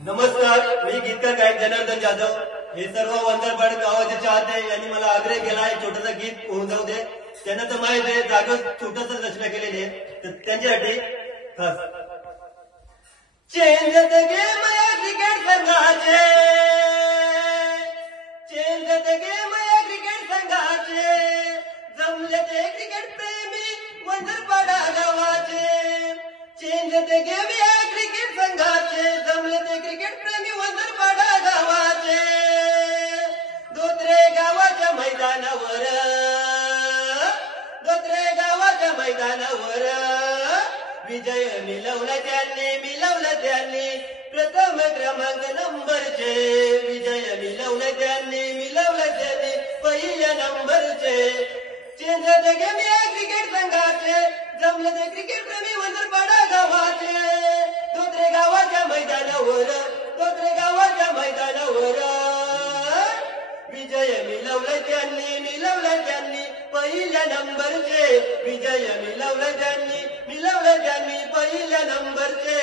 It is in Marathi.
नमस्कार, मी गीतकार गायक जनार्दन जाधव. हे सर्व वंदरपाड गावाचे चाहते यांनी मला आग्रह केला आहे छोटस गीत होऊन जाऊ दे. त्यांना तर माहित आहे जागच छोटस रचना केलेली आहे, तर त्यांच्यासाठी खास चेंज द गेम या क्रिकेट संघाचे, चेंज द गेम या क्रिकेट संघाचे, जमले ते क्रिकेट प्रेमी वंदरपाडा गावाचे. चेंज द गेम या क्रिकेट संघाचे, जमले ते क्रिकेट प्रेमी वंदरपाडा गावाचे. धोत्रे गावाच्या मैदानावर, धोत्रे गावाच्या मैदानावर विजय मिळवला त्यांनी, मिळवला त्यांनी प्रथम क्रमांक नंबरचे. विजय मिळवला त्यांनी, मिळवला त्यांनी पहिल्या नंबरचे. चेंज द गेम या क्रिकेट संघाचे, जमले ते क्रिकेट प्रेमी वंदरपाडा गावाचे. धोत्रे गावाच्या मैदानावर, धोत्रे गावाच्या मैदानावर विजय मिळवला त्यांनी, मिळवला त्यांनी पहिल्या नंबरचे. विजय मिळवला त्यांनी, मिळवला त्यांनी पहिल्या नंबरचे.